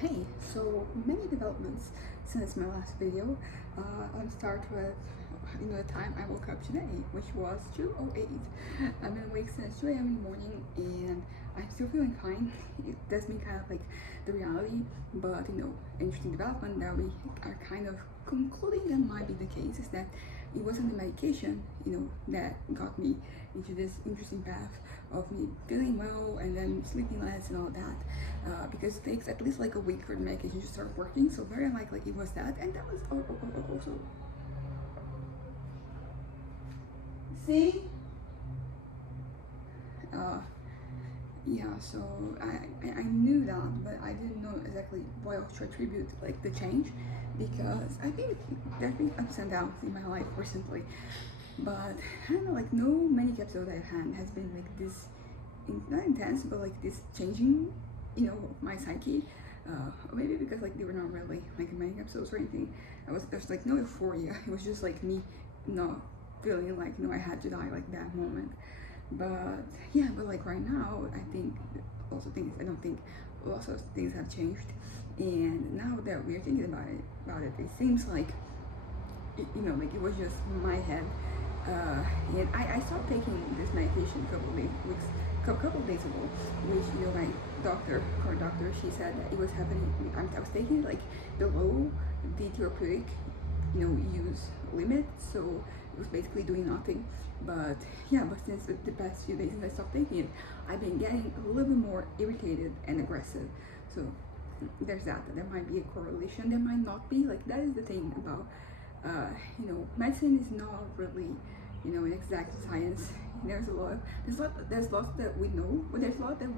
Hey, so many developments since my last video. I'll start with the time I woke up today, which was 2:08. I've been awake since 2 a.m. in the morning and I'm still feeling fine. It does mean kind of like the reality, but interesting development that we are kind of concluding that might be the case is that it wasn't the medication, that got me into this interesting path of me feeling well and then sleeping less and all that. Because it takes at least like a week for the medication to start working, so very unlikely it was that. And that was also see uh yeah, so I knew that, but I didn't know exactly what else to attribute like the change, because I think there's been ups and downs in my life recently, but I don't know, like no many episodes I've had has been like this not intense, but like this changing, my psyche. Maybe because like they were not really like many episodes or anything. There's like no euphoria. It was just like me not feeling like I had to die like that moment. But yeah, but like right now, I think also things I don't think lots of things have changed, and now that we're thinking about it seems like like it was just my head. And I stopped taking this medication a couple of weeks, couple of days ago, which my current doctor, she said that it was happening. I was taking it like below the therapeutic, use limit, so it was basically doing nothing. But yeah, but since the past few days since I stopped taking it, I've been getting a little bit more irritated and aggressive. So there's that. There might be a correlation. There might not be. Like that is the thing about medicine is not really, an exact science. There's lots that we know, but there's a lot that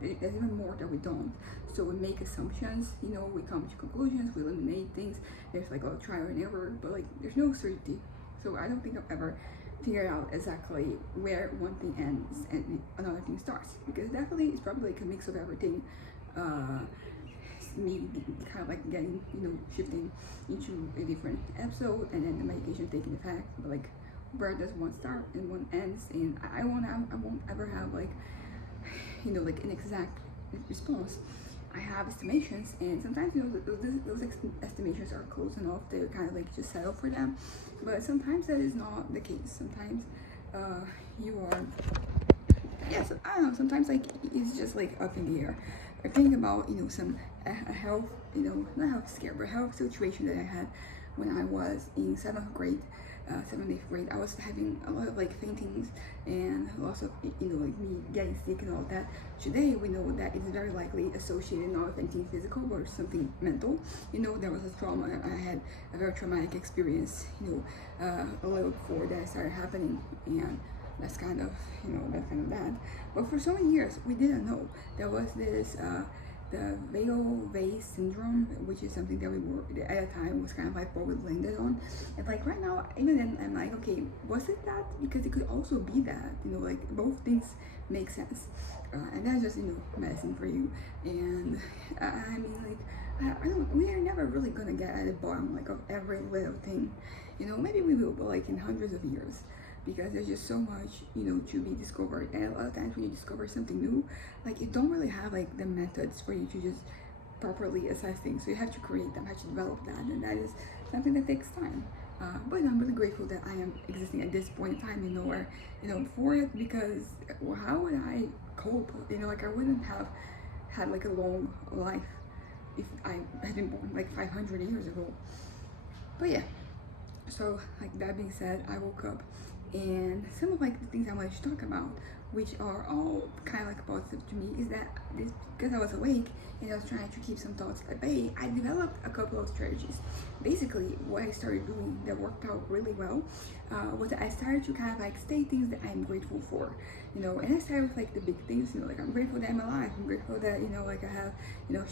there's even more that we don't. So we make assumptions, we come to conclusions, we eliminate things. There's like a trial and error, but like there's no certainty. So I don't think I've ever figured out exactly where one thing ends and another thing starts, because definitely it's probably like a mix of everything. Me kind of like getting shifting into a different episode, and then the medication taking effect, but like where does one start and one ends? And I won't ever have like like an exact response. I have estimations, and sometimes those estimations are close enough to kind of like just settle for them, but sometimes that is not the case. Sometimes you are, yes, I don't know, sometimes like it's just like up in the air. I think about some a health, not health scare, but health situation that I had when I was in seventh grade, seventh, eighth grade. I was having a lot of like faintings and lots of like me getting sick and all that. Today we know that it's very likely associated not with anything physical but something mental. There was a trauma. I had a very traumatic experience, a little before that started happening, and that's kind of that. But for so many years we didn't know there was this the vagal vase syndrome, which is something that we were at a time was kind of like what we landed on. And like right now, even then, I'm like, okay, was it that? Because it could also be that, like both things make sense. And that's just medicine for you. And I mean, like I don't, we are never really gonna get at the bottom like of every little thing. Maybe we will, but like in hundreds of years, because there's just so much to be discovered. And a lot of times when you discover something new, like you don't really have like the methods for you to just properly assess things, so you have to create them, have to develop that, and that is something that takes time. But I'm really grateful that I am existing at this point in time, where for it, because how would I cope? Like I wouldn't have had like a long life if I had been born like 500 years ago. But yeah, so like that being said, I woke up, and some of like the things I wanted to talk about, which are all kind of like positive to me, is that this, because I was awake and I was trying to keep some thoughts at bay, I developed a couple of strategies. Basically, what I started doing that worked out really well was that I started to kind of like state things that I'm grateful for, and I started with like the big things, like I'm grateful that I'm alive, I'm grateful that like I have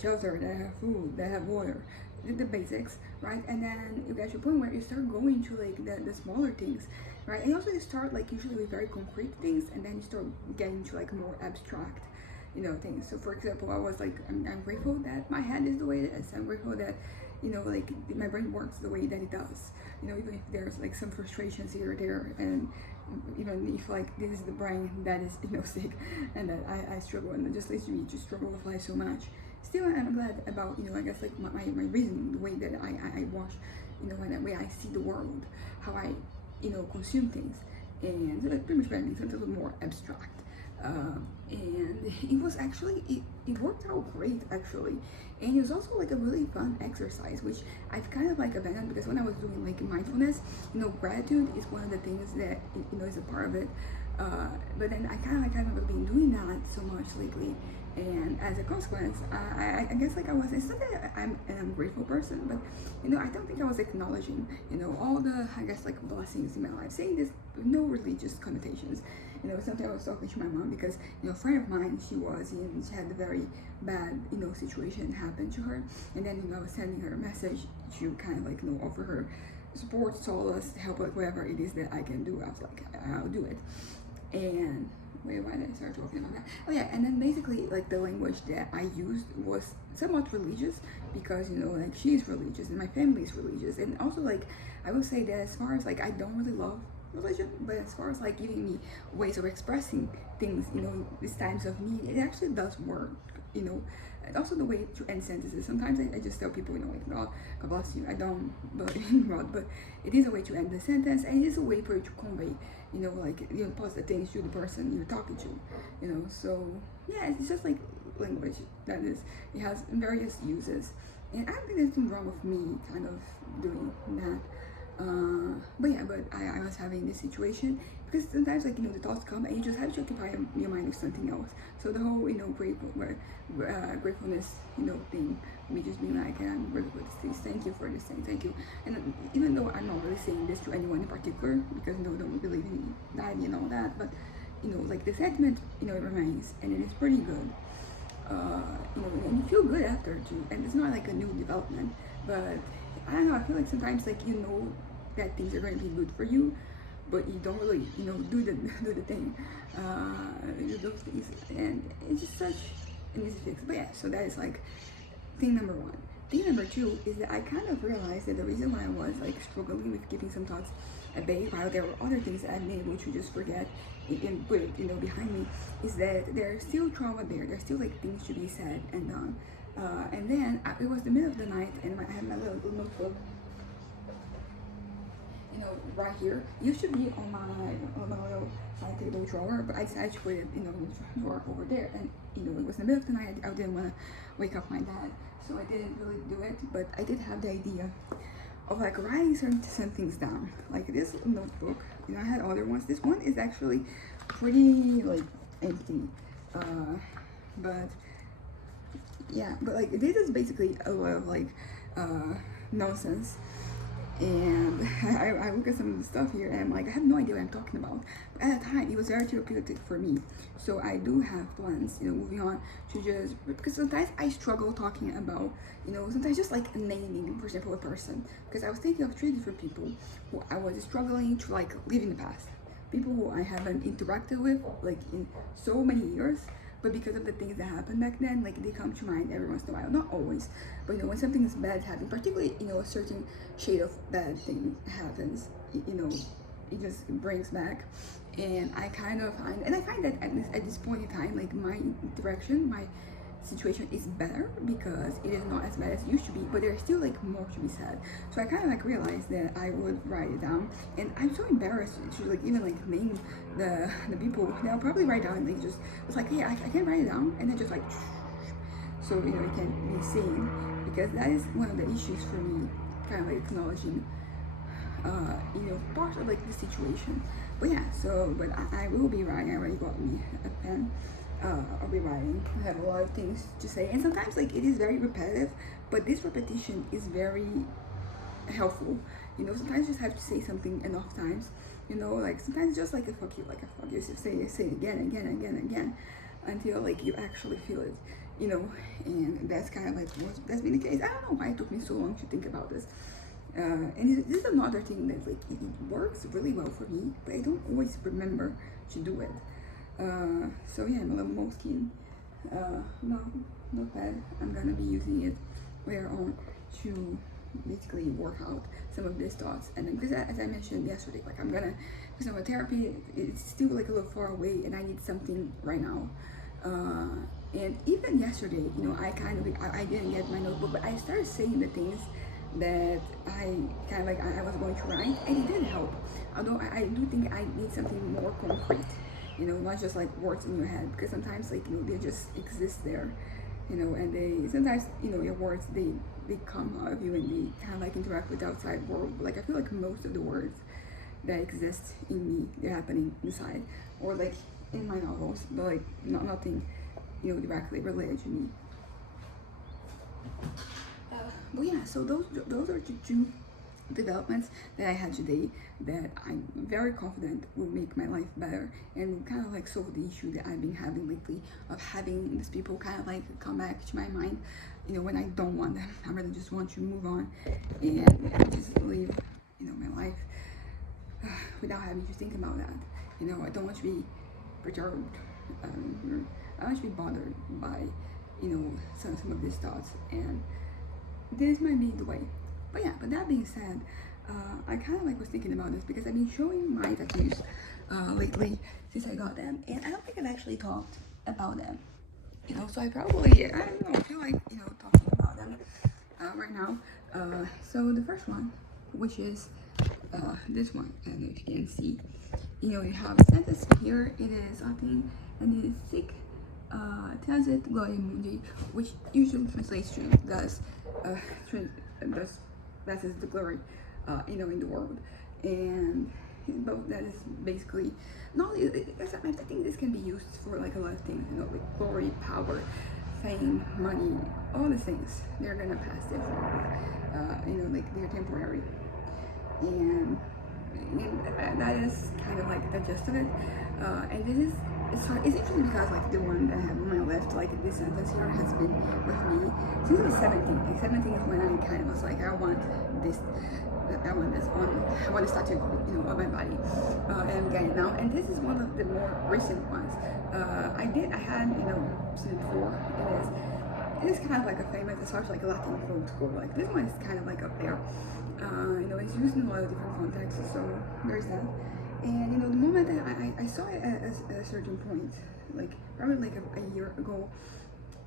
shelter, that I have food, that I have water, the basics, right? And then you get to a point where you start going to like the smaller things, right? And also you start like usually with very concrete things, and then you start getting to like more abstract things. So for example, I was like, I'm grateful that my head is the way it is. I'm grateful that like my brain works the way that it does, even if there's like some frustrations here or there, and even if like this is the brain that is sick, and that I struggle, and it just leads me to struggle with life so much. still I'm glad about, I guess like my reasoning, the way that I watch, and the way I see the world, how I, consume things, and so like pretty much everything, something a little more abstract. And it was actually, it worked out great actually. And it was also like a really fun exercise, which I've kind of like abandoned, because when I was doing like mindfulness, gratitude is one of the things that, is a part of it. But then I kind of been doing that so much lately, and as a consequence, I guess like I was, it's not that I'm an ungrateful person, but I don't think I was acknowledging, all the, I guess like blessings in my life, saying this with no religious connotations. Sometimes I was talking to my mom, because a friend of mine, she had a very bad situation happen to her, and then I was sending her a message to kind of like offer her support, solace, help, like whatever it is that I can do. I was like, I'll do it. And wait, why did I start talking about that? Oh yeah, and then basically like the language that I used was somewhat religious, because like she's religious and my family is religious, and also like I will say that as far as like I don't really love religion, but as far as like giving me ways of expressing things, these times of need, it actually does work, and also the way to end sentences. Sometimes I just tell people, like, God bless you. I don't believe in God, but it is a way to end the sentence, and it is a way for you to convey, like, positive things to the person you're talking to, So yeah, it's just like language that is, it has various uses, and I don't think there's anything wrong with me kind of doing that. But yeah, but I was having this situation, because sometimes like the thoughts come and you just have to occupy your mind with something else. So the whole gratefulness thing, me just being like, hey, I'm grateful for this, thank you for this thing, thank you. And even though I'm not really saying this to anyone in particular, because don't believe in that and all that, but like the sentiment it remains, and it is pretty good. And you feel good after too, and it's not like a new development, but I don't know, I feel like sometimes like that things are going to be good for you, but you don't really do the thing, do those things, and it's just such an easy fix. But yeah, so that is like thing number one. Thing number two is that I kind of realized that the reason why I was like struggling with keeping some thoughts at bay, while there were other things that I've been able to just forget and put it behind me, is that there's still trauma there. There's still like things to be said and done. And then it was the middle of the night, and I had my little notebook, right here. It used to be on my little side table drawer, but I decided to put it, in the drawer over there. And it was in the middle of the night. I didn't want to wake up my dad, so I didn't really do it. But I did have the idea of like writing some things down, like this notebook. I had other ones. This one is actually pretty like empty, but yeah, but like this is basically a lot of like nonsense, and I look at some of the stuff here and I'm like, I have no idea what I'm talking about. But at the time it was very therapeutic for me, so I do have plans, moving on, to just, because sometimes I struggle talking about, sometimes just like naming, for example, a person, because I was thinking of 3 different people who I was struggling to like live in the past, people who I haven't interacted with like in so many years, but because of the things that happened back then, like they come to mind every once in a while. Not always, but when something is bad happens, particularly a certain shade of bad thing happens, it just brings back. And I kind of find that at this point in time, like my situation is better, because it is not as bad as it used to be, but there's still like more to be said. So I kind of like realized that I would write it down, and I'm so embarrassed to like even like name the people that I'll probably write down, and they just, it's like, hey, I can't write it down, and then just like, so it can be seen, because that is one of the issues for me, kind of like acknowledging part of like the situation. But yeah, so but I will be writing. I already got me a pen. I'll be writing. I have a lot of things to say, and sometimes like it is very repetitive, but this repetition is very helpful. Sometimes you just have to say something enough times. Like sometimes just like a fuck you, just say it again until like you actually feel it. And that's kind of like that's been the case. I don't know why it took me so long to think about this. And this is another thing that like it works really well for me, but I don't always remember to do it. So yeah, my little Moleskine notepad, I'm gonna be using it later on to basically work out some of these thoughts. And then, because as I mentioned yesterday, like I'm gonna, because therapy, it's still like a little far away, and I need something right now. And even yesterday, I kind of, I didn't get my notebook, but I started saying the things that I kind of like I was going to write, and it did help. Although I do think I need something more concrete, not just like words in your head, because sometimes like they just exist there, and they sometimes your words they come out of you and they kind of like interact with the outside world. Like I feel like most of the words that exist in me, they're happening inside, or like in my novels, but like nothing directly related to me. But yeah, so those are the two developments that I had today that I'm very confident will make my life better and will kind of like solve the issue that I've been having lately of having these people kind of like come back to my mind, when I don't want them. I really just want to move on and just live, my life without having to think about that. I don't want to be perturbed. I don't want to be bothered by, some of these thoughts, and this might be the way. But yeah, but that being said, I kind of like was thinking about this because I've been showing my tattoos lately since I got them, and I don't think I've actually talked about them. So I probably, I don't know, I feel like, talking about them right now. So the first one, which is this one, and if you can see, you have a sentence here. It is, I think, and it is sick. Transit Gloria Mundi, which usually translates to does blesses the glory, in the world, and but that is basically not. I think this can be used for like a lot of things, like glory, power, fame, money, all the things. They're gonna pass differently, like they're temporary, and that is kind of like the gist of it. And this is it's interesting because like the one that I have on my left, like this sentence here has been with me since I was 17. Like 17 is when I kind of was like, I want this on, I want this tattoo, on my body, and I'm getting it now. And this is one of the more recent ones. I had, seen it before. It is kind of like a famous, as far as like Latin folk school. Like this one is kind of like up there. It's used in a lot of different contexts, so there's that. And the moment that I saw it at a certain point, like probably like a year ago,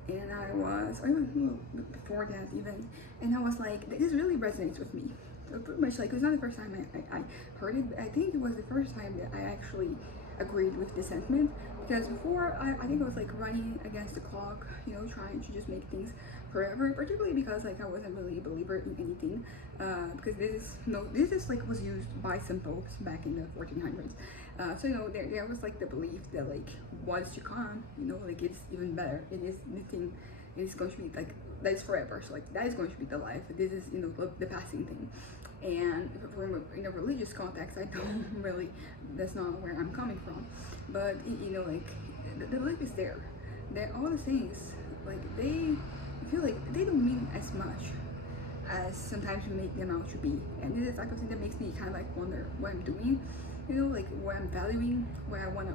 and I was, or even before that even, and I was like, this really resonates with me. So pretty much like, it was not the first time I heard it, but I think it was the first time that I actually agreed with the sentiment, because before I think I was like running against the clock, trying to just make things forever, particularly because like I wasn't really a believer in anything, because this is like was used by some popes back in the 1400s, so there was like the belief that like what is to come, like it's even better, it is the thing, it is going to be like that is forever, so like that is going to be the life, this is the passing thing. And from a religious context, I don't really, that's not where I'm coming from, but like the belief is there that all the things like they feel like they don't mean as much as sometimes we make them out to be. And this is the type of thing that makes me kind of like wonder what I'm doing, like what I'm valuing, what I wanna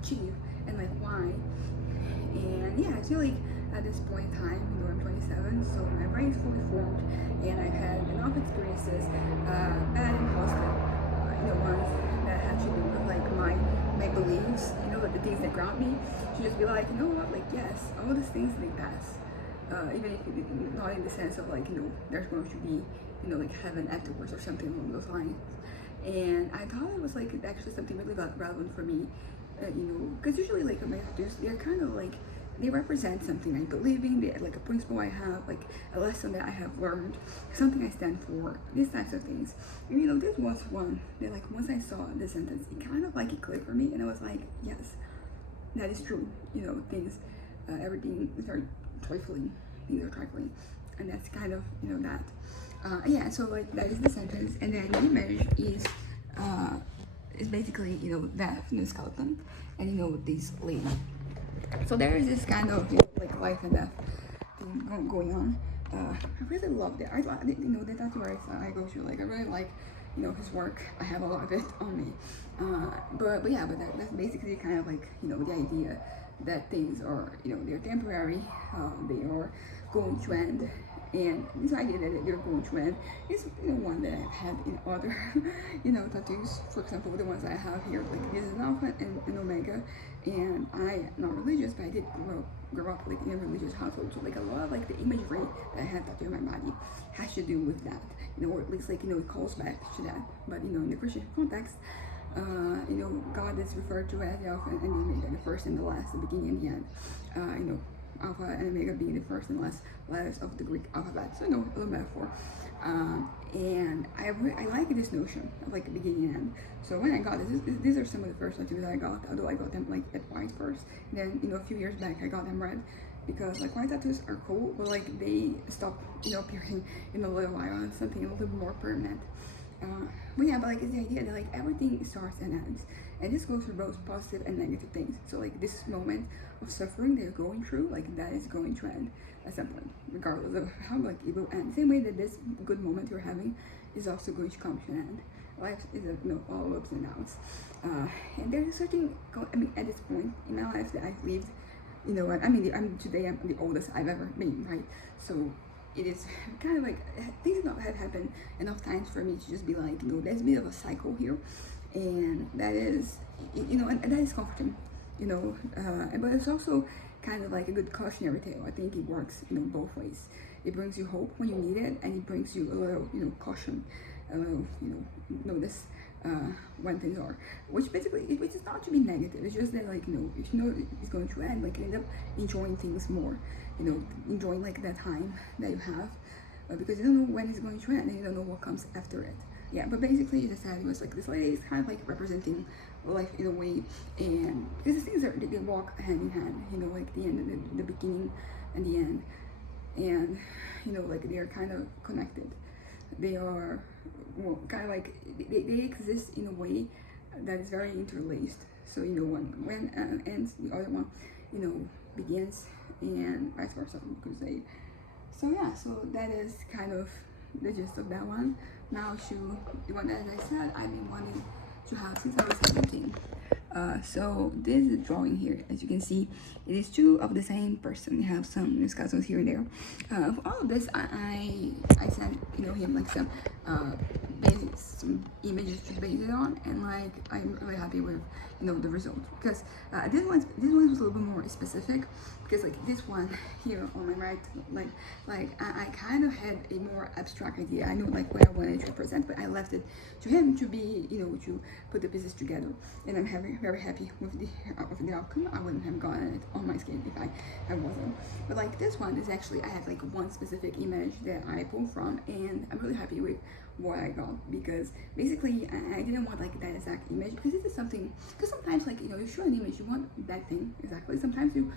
achieve, and like why. And yeah, I feel like at this point in time, I'm 27, so my brain is fully formed, and I've had enough experiences, bad and positive, ones that had to do with like my beliefs, like the things that ground me, to just be like, what, like yes, all these things they pass. Even if not in the sense of like, there's going to be, like heaven afterwards or something along those lines. And I thought it was like actually something really relevant for me, because usually like my tattoos, they're kind of like, they represent something I believe in, they're like a principle I have, like a lesson that I have learned, something I stand for, these types of things. And this was one that like once I saw the sentence, it kind of like it clicked for me, and I was like, yes, that is true. Things, everything is very trifling, things are trifling, and that's kind of that. Yeah, so like that is the sentence, and then the image is basically that skeleton, and this lady. So there is this kind of like life and death thing going on. I really love that. I the tattoo artist I go to, like I really like his work. I have a lot of it on me. But yeah, but that's basically kind of like the idea that things are they're temporary, they are going to end, and this idea that they're going to end is one that I've had in other tattoos. For example, the ones I have here, like this is an alpha and an omega, and I am not religious, but I did grow up grew up like in a religious household, so like a lot of like the imagery that I have tattooed on my body has to do with that, or at least like it calls back to that. But in the Christian context, God is referred to as the Alpha and the Omega, the first and the last, the beginning and the end. Alpha and Omega being the first and last letters of the Greek alphabet. So a little metaphor. And I like this notion of like beginning and end. So when I got this, these are some of the first tattoos I got, although I got them like at white first. Then a few years back I got them red, because like white tattoos are cool, but like they stop appearing in a little while, and something a little bit more permanent. But like it's the idea that like everything starts and ends, and this goes for both positive and negative things. So like this moment of suffering that you're going through, like that is going to end at some point, regardless of how like it will end. Same way that this good moment you're having is also going to come to an end. Life is all ups and downs, and there's a certain at this point in my life that I've lived, today I'm the oldest I've ever been, right? So it is kind of like things have happened enough times for me to just be like, there's a bit of a cycle here, and that is, and that is comforting, but it's also kind of like a good cautionary tale. I think it works, both ways. It brings you hope when you need it, and it brings you a little, caution, a little, notice when things are, which basically, which is not to be negative. It's just that like, if it's going to end, like you end up enjoying things more, enjoying like that time that you have, because you don't know when it's going to end, and you don't know what comes after it. Yeah, but basically, as I said, it was like this lady is kind of like representing life in a way, and because the things they walk hand in hand, like the end, the beginning, and the end, and like they are kind of connected. They are kind of like they exist in a way that is very interlaced. So one ends, the other one begins, and vice versa, because they. So yeah, so that is kind of the gist of that one. Now to the one that, as I said, I've been wanting to have since I was 17. So this drawing here, as you can see, it is two of the same person. You have some discussions here and there. For all of this, I sent him like some images to base it on, and like I'm really happy with the result, because this one was a little bit more specific, because like this one here on my right, like I kind of had a more abstract idea. I know like what I wanted to represent, but I left it to him to be to put the pieces together, and I'm very happy with the outcome. I wouldn't have gotten it on my skin if I wasn't. But like this one is actually, I had like one specific image that I pulled from, and I'm really happy with what I got, because basically I didn't want like that exact image, because this is something, because sometimes like you show an image, you want that thing exactly. Sometimes you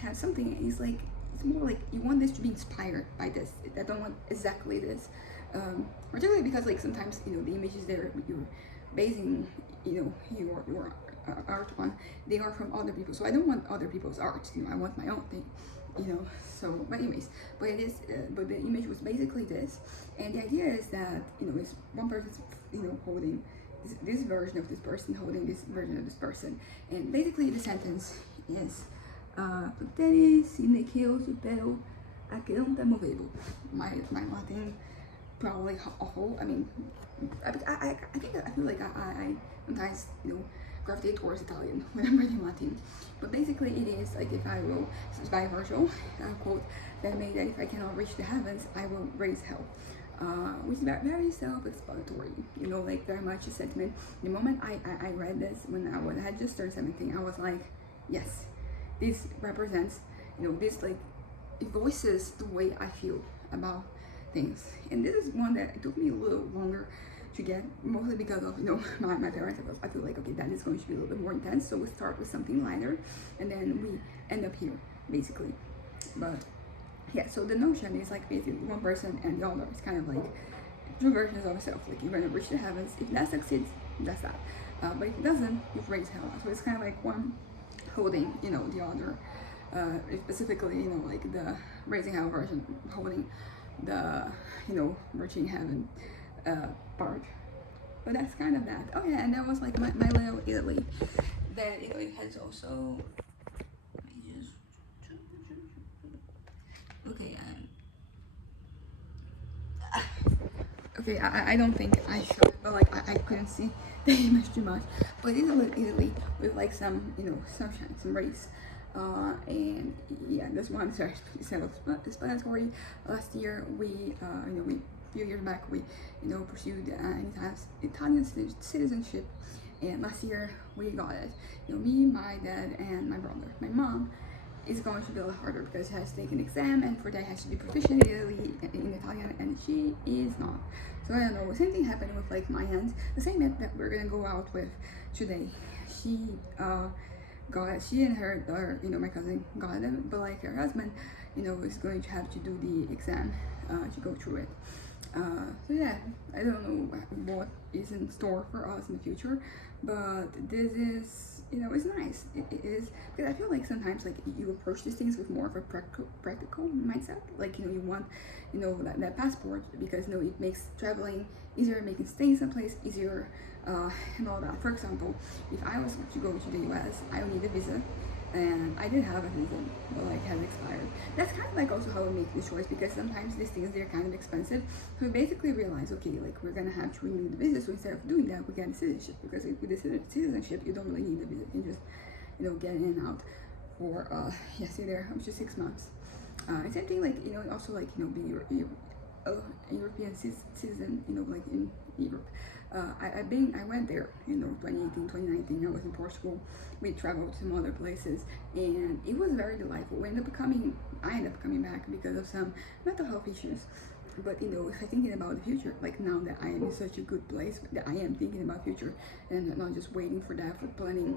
have something, and it's like, it's more like you want this to be inspired by this. I don't want exactly this, particularly because like sometimes the images there you're basing your art on, they are from other people, so I don't want other people's art. I want my own thing, so but anyways, but it is but the image was basically this, and the idea is that is one person holding this version of this person holding this version of this person, and basically the sentence is Puteris inequeos supero aquelum movevo. My Latin probably awful. I mean, I feel like I sometimes gravitate towards Italian when I'm reading Latin, but basically it is like, if I will, this is by Virgil, quote that made that if I cannot reach the heavens, I will raise hell, which is very self-explanatory, like very much a sentiment. The moment I read this, when I had just turned 17, I was like, yes, this represents, this like, it voices the way I feel about things. And this is one that it took me a little longer to get, mostly because of my parents. I feel like, okay, that is going to be a little bit more intense, so we start with something lighter, and then we end up here basically. But yeah, so the notion is like basically one person and the other. It's kind of like two versions of yourself. Like you're gonna reach the heavens. If that succeeds, that's that. But if it doesn't, you've raised hell. So it's kind of like one holding the other. Specifically, like the raising hell version holding the reaching heaven part. But that's kind of that. Oh yeah, and that was like my little Italy. That it has also. Okay. Okay, I don't think I showed it, but like I couldn't see the image too much. But it is a little Italy with like some sunshine, some rays, And yeah, this one is very self-explanatory. Last year, we few years back, we pursued Italian citizenship, and last year we got it. Me, my dad, and my brother. My mom is going to be a lot harder because she has to take an exam, and for that has to be proficient in Italian, and she is not. So I don't know. Same thing happened with like my aunt. The same aunt that we're gonna go out with today. She she and her daughter, my cousin got it, but like her husband, is going to have to do the exam to go through it. So yeah, I don't know what is in store for us in the future, but this is, it's nice. It is, because I feel like sometimes like you approach these things with more of a practical mindset. Like, you want, that passport because, it makes traveling easier, making staying someplace easier, and all that. For example, if I was to go to the US, I would need a visa. And I did have a visa, but like has expired. That's kind of like also how we make the choice, because sometimes these things, they're kind of expensive. So we basically realize, okay, like we're gonna have to renew the visa. So instead of doing that, we get a citizenship, because with the citizenship, you don't really need a visa. You can just get in and out for stay there up to 6 months. And same thing, like also like being a European citizen, like in Europe. I went there, 2018, 2019. I was in Portugal. We traveled to some other places, and it was very delightful. I ended up coming back because of some mental health issues. But if I'm thinking about the future, like now that I am in such a good place, that I am thinking about future and not just waiting for that, for planning,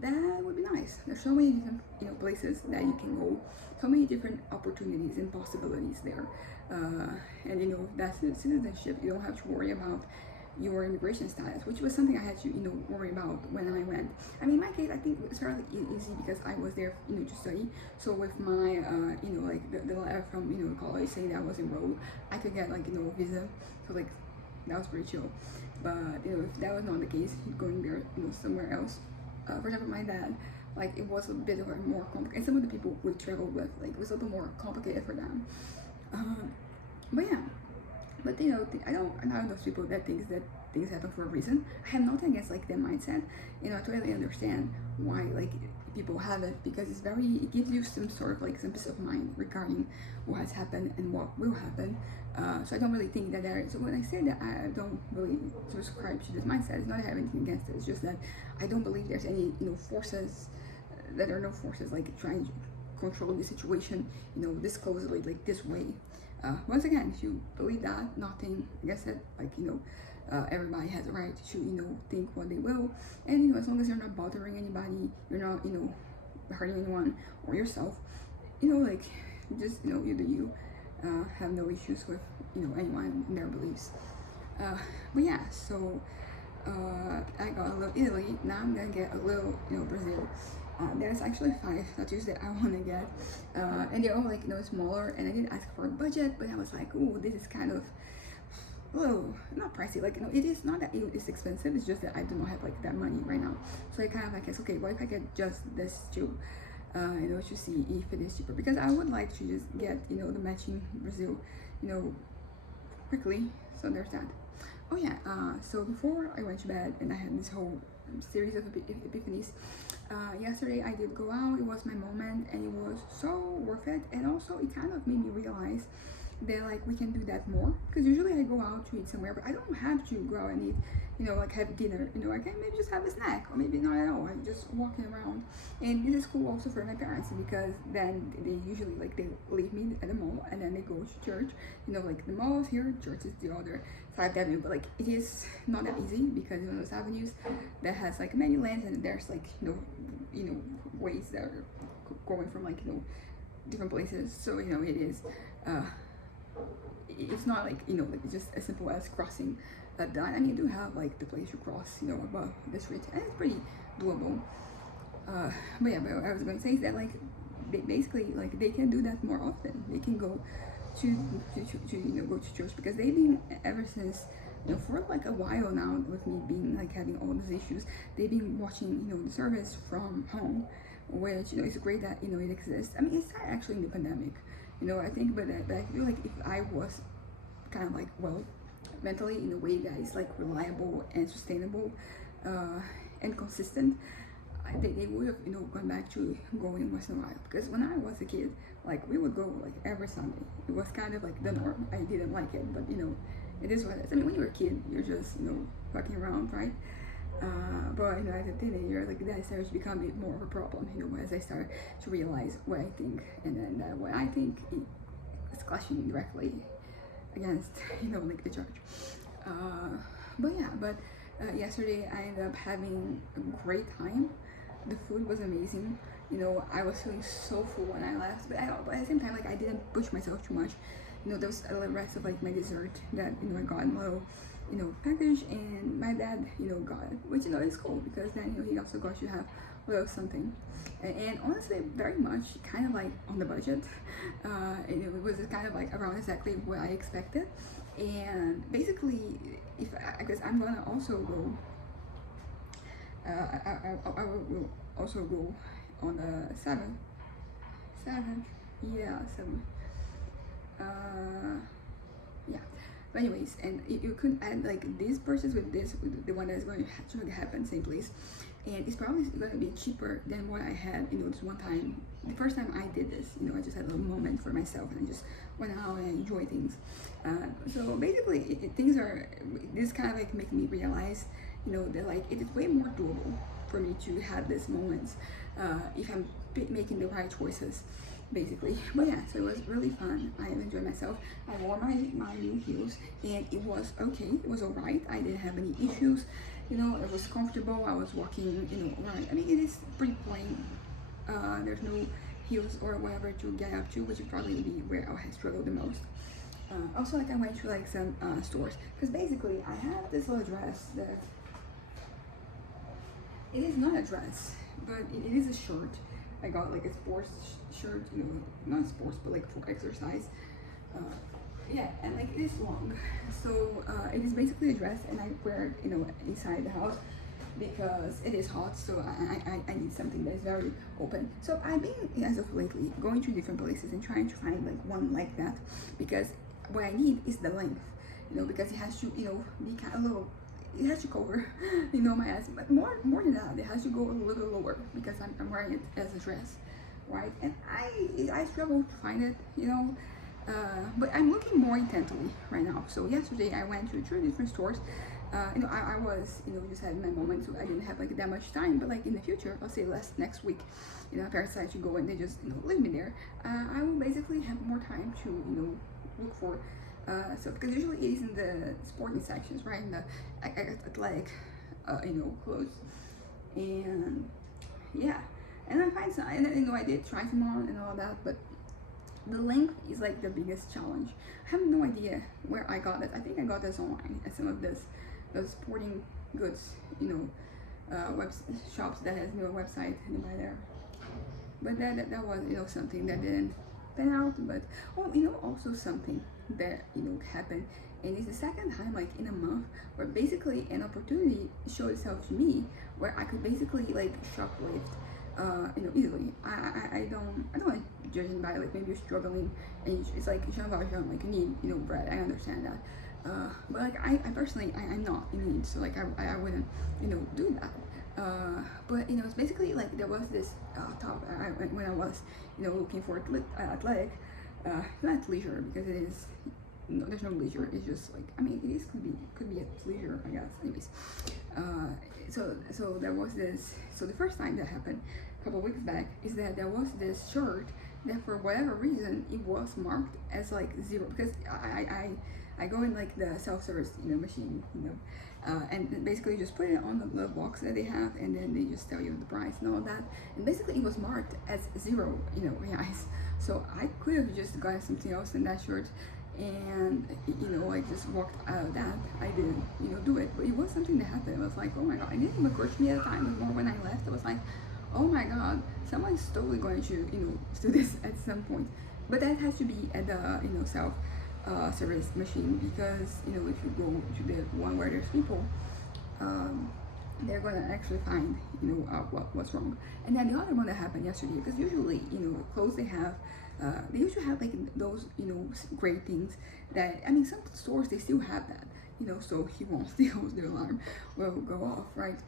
that would be nice. There's so many different, places that you can go, so many different opportunities and possibilities there. And that's the citizenship. You don't have to worry about your immigration status, which was something I had to, worry about when I went. I mean, in my case, I think it was fairly easy because I was there, to study. So with my, like the letter from, college saying that I was enrolled, I could get like, a visa. So like, that was pretty chill. But, if that was not the case, going there, somewhere else. For example, my dad, like it was a bit of a more complicated, and some of the people we traveled with, like it was a little more complicated for them. But yeah, but I'm not one of those people that thinks that things happen for a reason. I have nothing against like their mindset. I totally understand why like people have it, because it gives you some sort of like some peace of mind regarding what has happened and what will happen. So I don't really think that there is. So when I say that I don't really subscribe to this mindset, it's not having anything against it. It's just that I don't believe there's any forces. That there are no forces like trying to control the situation, this closely, like this way. Once again, if you believe that, nothing, like I said, like, everybody has a right to, think what they will. And, as long as you're not bothering anybody, you're not, hurting anyone or yourself, like, just, you do you, have no issues with, anyone and their beliefs. But yeah, so, I got a little Italy, now I'm gonna get a little, Brazil. There's actually 5 tattoos that I want to get, and they're all like smaller, and I didn't ask for a budget, but I was like, oh, this is kind of not pricey, like it is not that it's expensive, it's just that I do not have like that money right now. So I kind of like, it's okay, what if I get just this two, to see if it is cheaper, because I would like to just get the matching Brazil quickly. So there's that. Oh yeah, so before I went to bed and I had this whole series of epiphanies, yesterday I did go out. It was my moment, and it was so worth it. And also it kind of made me realize that like we can do that more, because usually I go out to eat somewhere, but I don't have to go out and eat, like have dinner. I can maybe just have a snack, or maybe not at all. I'm just walking around. And this is cool also for my parents, because then they usually like they leave me at the mall and then they go to church. Like the mall is here, church is the other side of the avenue, but like it is not that easy, because those avenues that has like many lanes, and there's like ways that are going from like different places. So it is it's not like like it's just as simple as crossing that line. I mean, you do have like the place to cross above the street, and it's pretty doable. But yeah, but what I was going to say is that like they basically like they can do that more often. They can go to go to church, because they've been ever since for like a while now, with me being like having all these issues, they've been watching the service from home, which it's great that it exists. I mean, it's not actually in the pandemic, I think, but I feel like if I was kind of like well mentally in a way that is like reliable and sustainable and consistent, they would have, gone back to going once in a while. Because when I was a kid, like, we would go like every Sunday. It was kind of like the norm. I didn't like it, but it is what it is. I mean, when you're a kid, you're just fucking around, right? But as a teenager, like, that started to become a bit more of a problem. As I started to realize what I think, and then what I think is clashing directly against like the church. But yesterday I ended up having a great time. The food was amazing. I was feeling so full when I left, but at the same time, like, I didn't push myself too much. There was the rest of like my dessert that I got in a little package, and my dad got it, which is cool, because then he also got to have a little something, and honestly very much kind of like on the budget. And it was kind of like around exactly what I expected. And basically, because I'm gonna also go, I will also go on the 7th, yeah, 7th. Yeah. But anyways, and you could add like these purses with this, with the one that is going to happen same place, and it's probably going to be cheaper than what I had this one time. The first time I did this, I just had a little moment for myself, and I just went out and I enjoy things. So basically, this kind of like make me realize that like it is way more doable for me to have these moments if I'm making the right choices, basically. But yeah, so it was really fun. I enjoyed myself. I wore my new heels, and it was okay. It was alright. I didn't have any issues. It was comfortable. I was walking, around. I mean, it is pretty plain. There's no heels or whatever to get up to, which would probably be where I had struggled the most. Also, like, I went to like some stores, because basically I have this little dress that it is not a dress, but it is a shirt. I got like a sports shirt, not sports, but like for exercise. Yeah, and like it is long, so it is basically a dress, and I wear it, inside the house because it is hot. So I need something that is very open. So I've been, as of lately, going to different places and trying to find like one like that, because what I need is the length, because it has to, be kind of little. It has to cover, my ass, but more than that, it has to go a little lower, because I'm wearing it as a dress, right? And I struggle to find it, but I'm looking more intently right now. So yesterday I went to 3 different stores. I was, just having my moment, so I didn't have like that much time. But like in the future, I'll say next week, if I decide to go and they just, leave me there, I will basically have more time to, look for. So because usually it is in the sporting sections, right? In the athletic, clothes, and yeah, and I find some, and I did try some on and all that, but the length is like the biggest challenge. I have no idea where I got it. I think I got this online at some of those sporting goods, web shops that has a website by there. But that was something that didn't pan out. But also something that happened, and it's the second time like in a month where basically an opportunity showed itself to me where I could basically like shoplift easily. I don't like judging by like maybe you're struggling and it's like Jean Valjean, like you need bread. I understand that, but like I personally I'm not in need, so like I wouldn't do that. But it's basically like there was this top when I was looking for athletic, not leisure, because it is there's no leisure. It's just like, I mean, it is could be a leisure, I guess. Anyways, so there was this. So the first time that happened a couple of weeks back is that there was this shirt that for whatever reason it was marked as like 0, because I go in like the self-service machine, and basically just put it on the box that they have, and then they just tell you the price and all that, and basically it was marked as 0 reais. So I could have just gotten something else in that shirt, and I just walked out of that. I didn't do it, but it was something that happened. It was like, oh my god, it didn't occur to me at the time, but more when I left, it was like, oh my god, someone's totally going to do this at some point. But that has to be at the self service machine, because if you go to the one where there's people, they're gonna actually find what's wrong. And then the other one that happened yesterday, because usually clothes they usually have like those great things that, I mean, some stores they still have that, so he won't steal, the alarm will go off, right?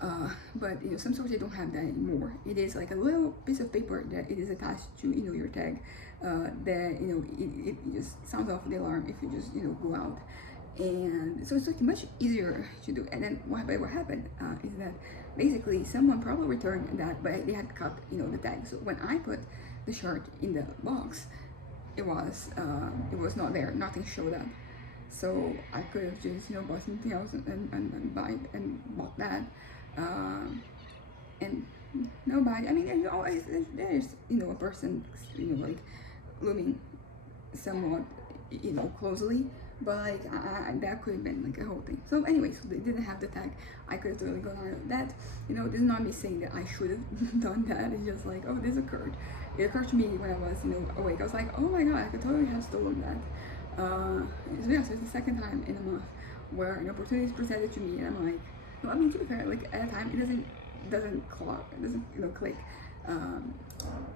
But some stores they don't have that anymore. It is like a little piece of paper that it is attached to your tag, that it just sounds off the alarm if you just go out. And so it's like much easier to do. And then what happened is that basically someone probably returned that, but they had cut the tag. So when I put the shirt in the box, it was not there. Nothing showed up. So I could have just bought something else and bought that. And nobody. I mean, there's a person like looming somewhat closely, but like that could have been like a whole thing. So anyway, so they didn't have the tag. I could have totally gone out of that. This is not me saying that I should have done that. It's just like, oh, this occurred. It occurred to me when I was awake. I was like, oh my god, I could totally have stolen that. So yeah, so it's the second time in a month where an opportunity is presented to me, and I'm like, no, I mean, to be fair, like at a time it doesn't clock, it doesn't click.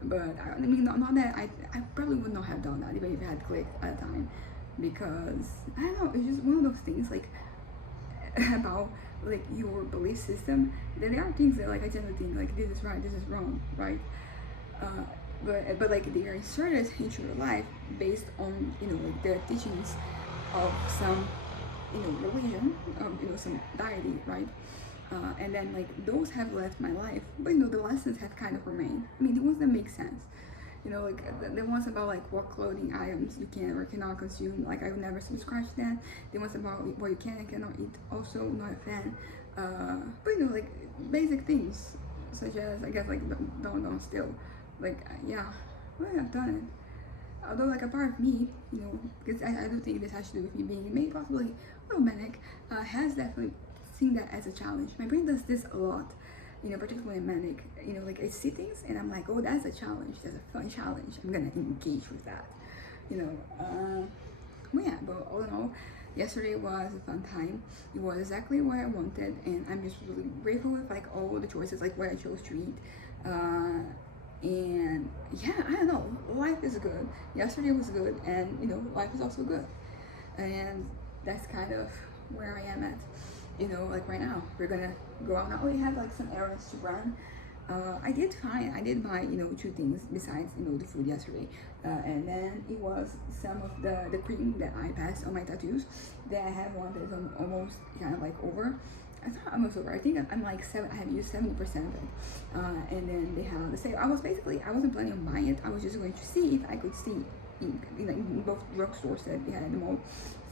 But I mean, not that I probably would not have done that even if it had clicked at a time, because I don't know, it's just one of those things like about like your belief system, that there are things that like I tend to think like this is right, this is wrong, right? But like they are inserted into your life based on like the teachings of some religion, some deity, right? And then like those have left my life, but the lessons have kind of remained. I mean, the ones that make sense, like the ones about like what clothing items you can or cannot consume, like I would never subscribe to that. The ones about what you can and cannot eat, also not a fan. But like basic things such as, I guess, like don't steal, like yeah, well, I've done it. Although like a part of me, because I do think this has to do with me being maybe possibly a little manic, has definitely seen that as a challenge. My brain does this a lot, particularly in manic. Like I see things and I'm like, oh, that's a challenge, that's a fun challenge, I'm gonna engage with that. Well, yeah, but all in all, yesterday was a fun time. It was exactly what I wanted, and I'm just really grateful with like all the choices, like what I chose to eat. And yeah, I don't know, life is good. Yesterday was good, and life is also good. And that's kind of where I am at. Like right now, we're gonna go out now. We have like some errands to run. I did fine. I did buy, 2 things besides, the food yesterday. And then it was some of the cream that I passed on my tattoos, that I have one that is almost kind of like over. I thought almost over. I think I'm like I have used 70% of it. And then they have the sale. I wasn't planning on buying it. I was just going to see if I could see in both drugstores that they had in the mall,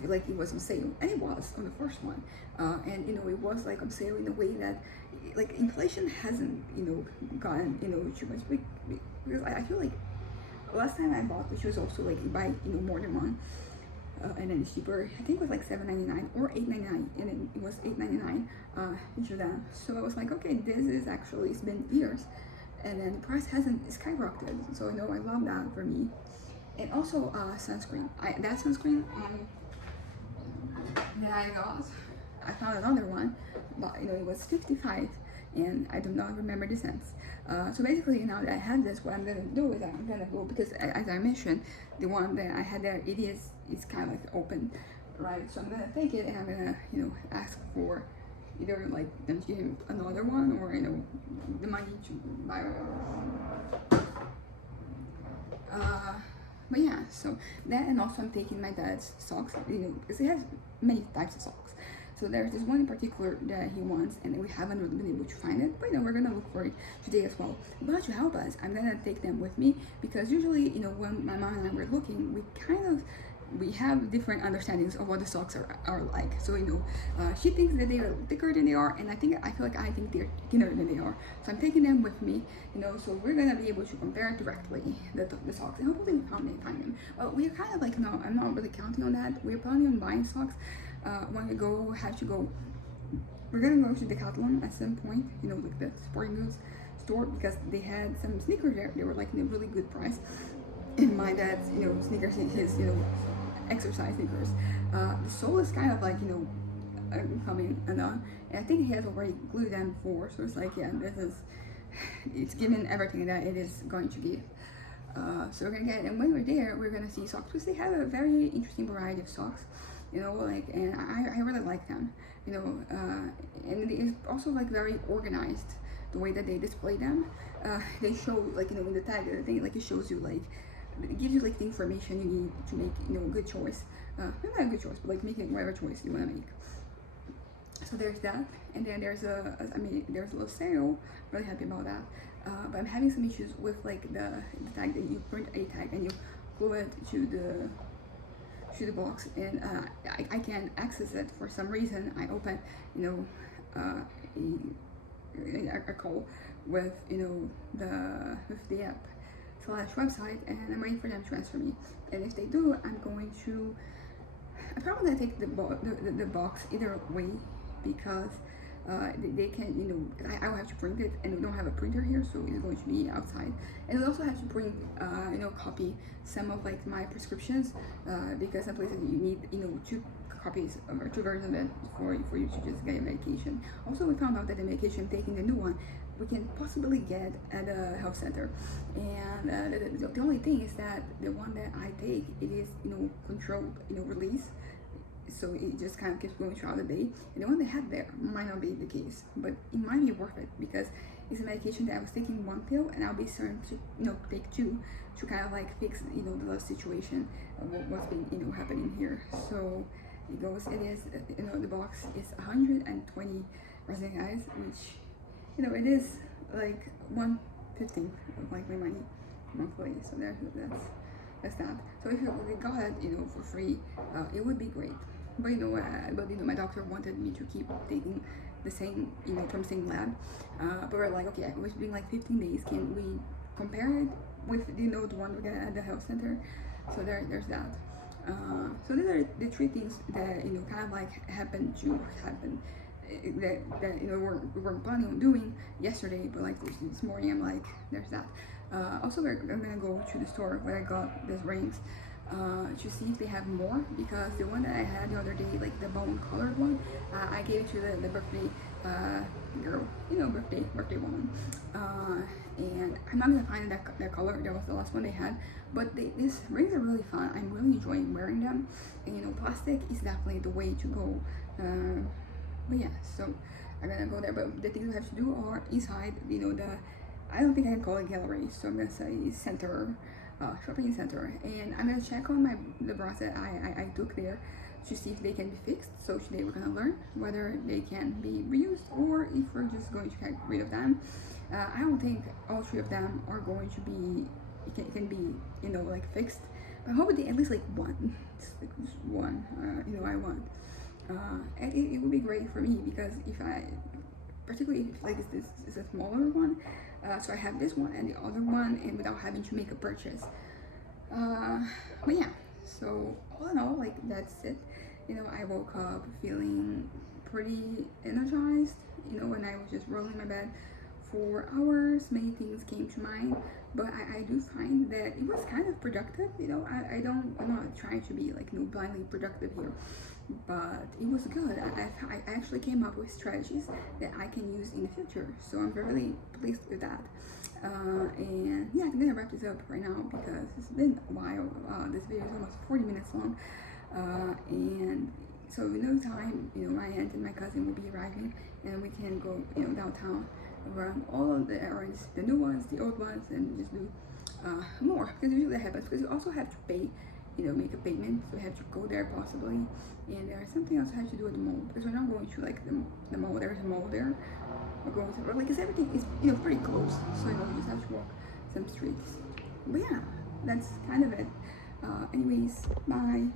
feel like it was on sale, and it was on the first one. And it was like on sale in a way that like inflation hasn't gotten too much, because I feel like last time I bought, which was also like you buy more than one, and then it's cheaper. I think it was like $7.99 or $8.99, and then it was $8.99 in Jordan. So I was like, okay, this is actually, it's been years, and then the price hasn't skyrocketed. So I love that for me. And also sunscreen. That sunscreen that I got, I found another one, but it was 55, and I do not remember the cents. So basically, now that I have this, what I'm gonna do is I'm gonna go, because as I mentioned, the one that I had there, it's kind of like open, right? So I'm gonna take it and I'm gonna ask for either like them to give me another one, or the money to buy one. But yeah, so that, and also I'm taking my dad's socks, because he has many types of socks. So there's this one in particular that he wants, and we haven't really been able to find it, but we're gonna look for it today as well. But to help us, I'm gonna take them with me, because usually, when my mom and I were looking, we have different understandings of what the socks are like. So she thinks that they are thicker than they are, and I feel like I think they're thinner than they are. So I'm taking them with me, so we're gonna be able to compare directly the socks, and hopefully we find them. Well, we're kind of like, no, I'm not really counting on that. We're planning on buying socks when we have to go. We're gonna go to Decathlon at some point, like the sporting goods store, because they had some sneakers there. They were like in a really good price. And my dad's, sneakers, his, exercise sneakers. The sole is kind of like, coming undone, and I think he has already glued them before. So it's like, yeah, it's given everything that it is going to give. So we're gonna get, and when we're there, we're gonna see socks, because they have a very interesting variety of socks. you know, like, and I really like them, you know, and it's also like very organized the way that they display them. They show, like, you know, in the tag, thing, like, it shows you, like, it gives you like the information you need to make, you know, a good choice, not a good choice, but like making whatever choice you want to make. So there's that, and then there's I mean, there's a little sale. Really happy about that. But I'm having some issues with like the tag, that you print a tag and you glue it to the box, and I can't access it for some reason. I open, you know, a call with, you know, with the app / website, and I'm waiting for them to transfer me. And if they do, I'm probably gonna take the box either way, because they can, you know, I will have to print it, and we don't have a printer here, so it's going to be outside. And we also have to print, you know, copy some of like my prescriptions, because some places you need, you know, 2 copies or 2 versions of it for you to just get your medication. Also, we found out that the medication, taking the new one, we can possibly get at a health center, and the only thing is that the one that I take, it is, you know, controlled, you know, release, so it just kind of keeps going throughout the day. And the one they had there might not be the case, but it might be worth it, because it's a medication that I was taking 1 pill, and I'll be starting to, you know, take 2 to kind of like fix, you know, the situation of what's been, you know, happening here. So it is, you know, the box is 120 Brazilian reais, which, you know, it is like 1/15 of like my money monthly. So that's that. So if you got it, you know, for free, it would be great. But you know, my doctor wanted me to keep taking the same, you know, from same lab. But we're like, okay, it was been like 15 days. Can we compare it with, you know, the one we got at the health center? So there's that. So these are the 3 things that, you know, kind of like happen, that you know, we weren't planning on doing yesterday, but like this morning I'm like, there's that. Also, I'm gonna go to the store where I got these rings, to see if they have more, because the one that I had the other day, like the bone colored one, I gave it to the birthday girl, you know, birthday woman, and I'm not gonna find that color. That was the last one they had, but these rings are really fun. I'm really enjoying wearing them, and you know, plastic is definitely the way to go. But yeah, so I'm gonna go there, but the things I have to do are inside, you know, I don't think I can call it gallery, so I'm gonna say center, shopping center, and I'm gonna check on the bras that I took there to see if they can be fixed. So today we're gonna learn whether they can be reused, or if we're just going to get rid of them. I don't think all 3 of them are going to be, it can be, you know, like fixed, but I'm hoping at least like one, just like one, you know, I want. And it would be great for me, because if particularly if like this is a smaller one, so I have this one and the other one, and without having to make a purchase. But yeah, so all in all, like, that's it. You know, I woke up feeling pretty energized, you know, when I was just rolling in my bed for hours. Many things came to mind, but I do find that it was kind of productive. You know, I'm not trying to be like, you know, blindly productive here, but it was good. I actually came up with strategies that I can use in the future, so I'm really pleased with that. And yeah, I'm gonna wrap this up right now, because it's been a while. This video is almost 40 minutes long, and so in no time, you know, my aunt and my cousin will be arriving, and we can go, you know, downtown, run all of the errands, the new ones, the old ones, and just do more, because usually that happens, because you also have to pay, you know, make a payment, so we have to go there possibly. And there's something else I have to do at the mall, because we're not going to like the mall. There's a mall there. We're going to, like, because everything is, you know, pretty close, so you know, you just have to walk some streets. But yeah, that's kind of it. Anyways, bye.